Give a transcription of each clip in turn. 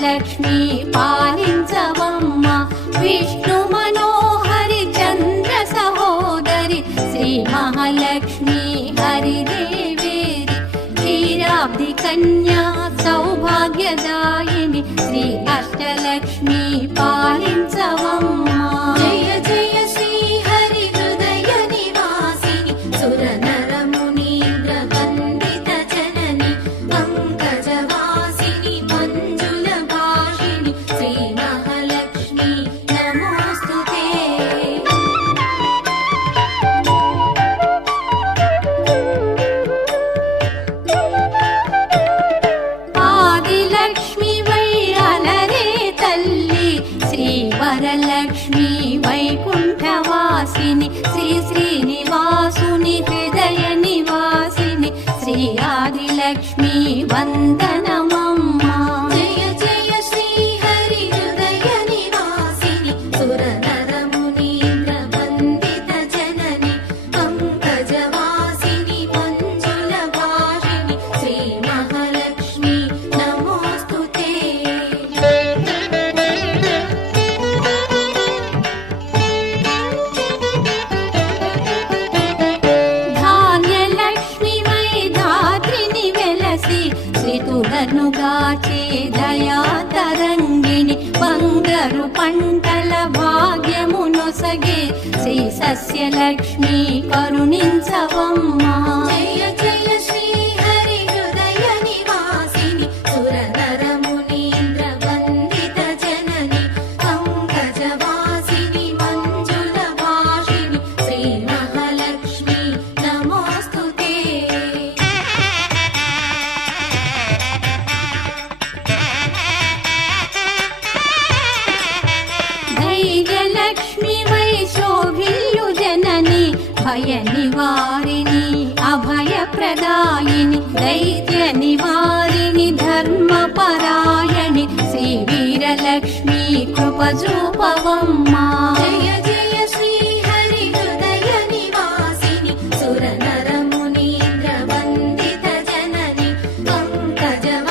అష్టలక్ష్మి పాలించవమ్మ విష్ణు మనోహరి చంద్ర సహోదరి శ్రీ మహాలక్ష్మి హరిదేవేరి క్షీరాబ్ది కన్యా సౌభాగ్యదాయిని శ్రీ అష్టలక్ష్మి పాలించవమ్మ జయ జయ శ్రీ హరి హృదయ నివాసిని సుర నర మునీంద్ర వందిత జనని పంకజవాసిని మంజుల భాషిని శ్రీ మహాలక్ష్మి నమోస్తుతే ఆదిలక్ష్మి వైరలరే తల్లి శ్రీ వరలక్ష్మి వైకుంఠవాసిని శ్రీ శ్రీనివాసుని హృదయ నివాసిని శ్రీ ఆదిలక్ష్మి వందనమమ్మ జయ జయ శ్రీ హరి హృదయ నివాసిని సుర నర మునీంద్ర వందిత జనని పంకజవాసిని మంజుల భాషిని శ్రీ మహాలక్ష్మి నమోస్తుతే ధాన్యలక్ష్మి వైధాత్రిని వెలసి శ్రీతుడనుగాచే దయా తరంగిణి బంగారు పంటల భాగ్యమునొసగే శ్రీ సస్యలక్ష్మి కరుణించవమ్మ జయ జయ శ్రీ హరి హృదయ నివాసిని సుర నర మునీంద్ర వందిత జనని పంకజవాసిని మంజుల భాషిని శ్రీ మహాలక్ష్మి నమోస్తుతే ధైర్యలక్ష్మి వై శోభిల్యు జనని భయ నివారిణి అభయ ప్రదాయిని దైత్య నివారిణి ధర్మ పరాయణి శ్రీ వీరలక్ష్మి కృప చూపవమ్మ జయ జయ శ్రీ హరి హృదయ నివాసిని సుర నర మునీంద్ర వందిత జనని పంకజవాసిని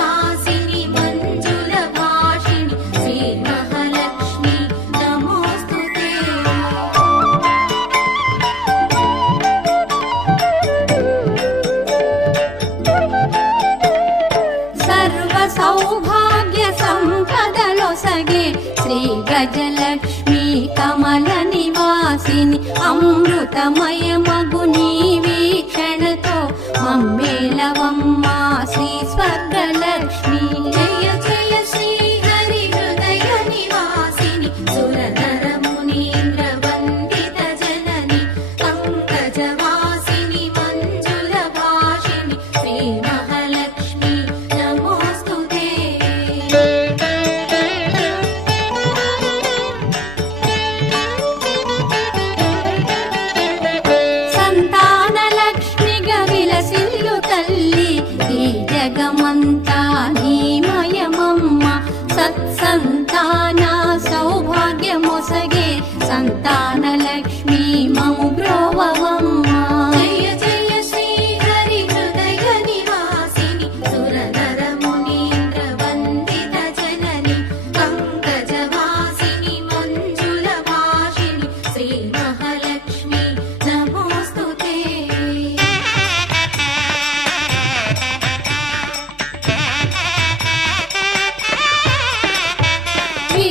మంజుల భాషిని శ్రీ మహాలక్ష్మి నమోస్తుతే సర్వ సౌభాగ్య సంపదలొసగే శ్రీ గజలక్ష్మి కమల నివాసిని అమృతమయమగు నీ వీక్షణతో మమ్మేలవమ్మ శ్రీ స్వర్గలక్ష్మి జయ జయ శ్రీ హరి హృదయ నివాసిని సుర నర మునీంద్ర వందిత జనని పంకజవాసిని మంజుల భాషిని శ్రీ మహాలక్ష్మి నమోస్తుతే సంతానలక్ష్మిగా విలసిల్లు తల్లి ఈ జగమంతా నీమయమమ్మ సత్సంతాన సౌభాగ్యమొసగే సంతానలక్ష్మి మము బ్రోవవమ్మ జయ జయ శ్రీ హరి హృదయ నివాసిని సుర నర మునీంద్ర వందిత జనని పంకజవాసిని మంజుల భాషిని శ్రీ మహాలక్ష్మి నమోస్తుతే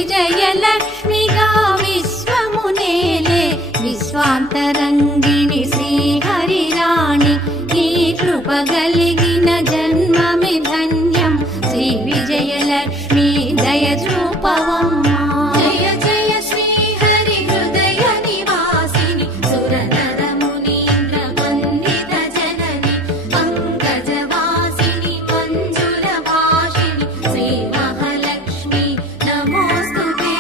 విజయలక్ష్మిగా విశ్వమునేలే విశ్వాంతరంగిణి శ్రీహరిరాణి నీ కృప కలిగిన జన్మమి ధన్యం శ్రీ విజయలక్ష్మి దయచూపవమ్మ జయ జయ శ్రీ హరి హృదయ నివాసిని సుర నర మునీంద్ర వందిత జనని పంకజవాసిని మంజుల భాషిని శ్రీ మహాలక్ష్మి నమోస్తుతే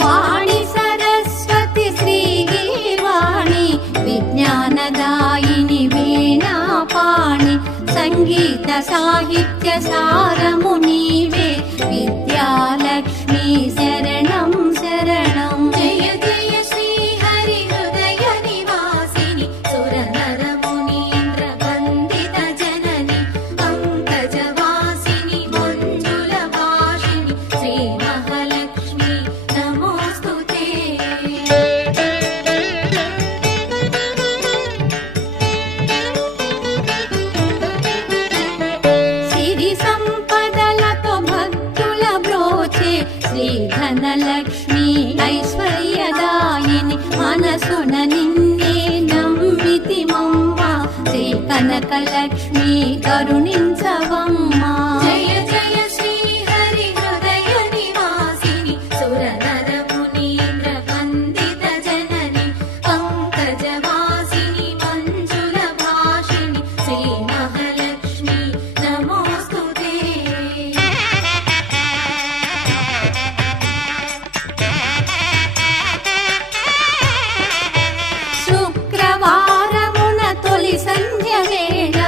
వాణి సరస్వతి శ్రీగీర్వాణి విజ్ఞానదాయిని వీణాపాణి సంగీత సాహిత్య సారము నీవే విద్యాలక్ష్మి శరణం శరణం జయ జయ శ్రీ హరి హృదయ నివాసిని మనసున నిన్నే నమ్మితిమమ్మ శ్రీ కనకలక్ష్మి కరుణించవమ్మా. జయ జయ శ్రీ హరి హృదయ నివాసిని సురనర మునీంద్ర వందిత జనని పంకజవాసిని మంజుల భాషిణి శ్రీ మహాలక్ష్మి నమోస్తుతే. శుక్రవారమున తొలి సంధ్య వేళ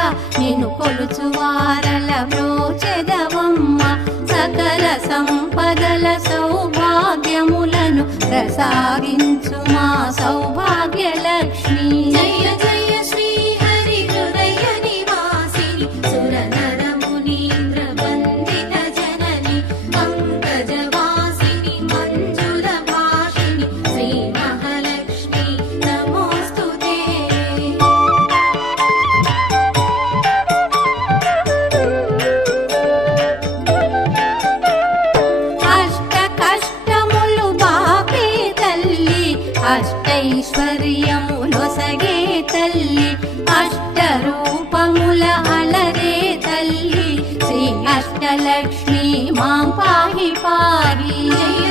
నిన్ను కొలుచు వారల బ్రోచెదవమ్మ సకల సంపదల సౌభాగ్యములను ప్రసాదించు మా సౌభాగ్యలక్ష్మి. జయ జయ శ్రీ హరి హృదయ నివాసిని సురనర మునీంద్ర వందిత జనని పంకజవాసిని మంజుల భాషిణి శ్రీ మహాలక్ష్మి నమోస్తుతే. అష్ట కష్టములు బాపే తల్లి అష్టైశ్వర్యములొసగే తల్లి అష్ట రూపముల అలరే తల్లి శ్రీ అష్టలక్ష్మి మాం పాహి పాహి. జయ